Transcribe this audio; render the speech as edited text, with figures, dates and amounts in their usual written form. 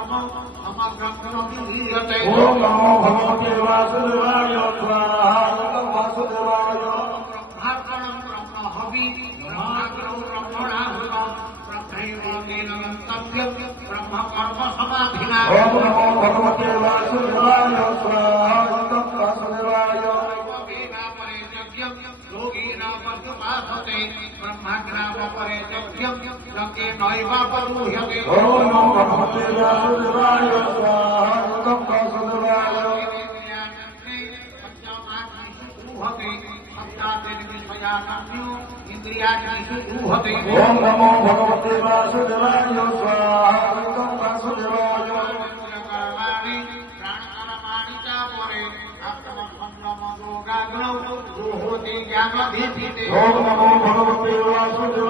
कर्म समग्रं विलीयते। ओम नमो भगवते वासुदेवाय स्वाहा। वासुदेवाय ब्रह्मार्पणं ब्रह्म हवि ब्रह्माग्रौ ब्रह्मणाहुतं ब्रह्मैवानेन गन्तव्यं ब्रह्म कर्म समाधिना। ओम नमो भगवते वासुदेवाय स्वाहा। वासुदेवाय ब्रह्माग्रामपरे यज्ञं यज्ञे नैवापरूह्यते। ओम नमो भगवते वासुदेवाय स्वाहा। वासुदेवाय ओम नमो भगवते वासुदेवाय स्वाहा। वासुदेवाय ओम नमो भगवते वासुदेवाय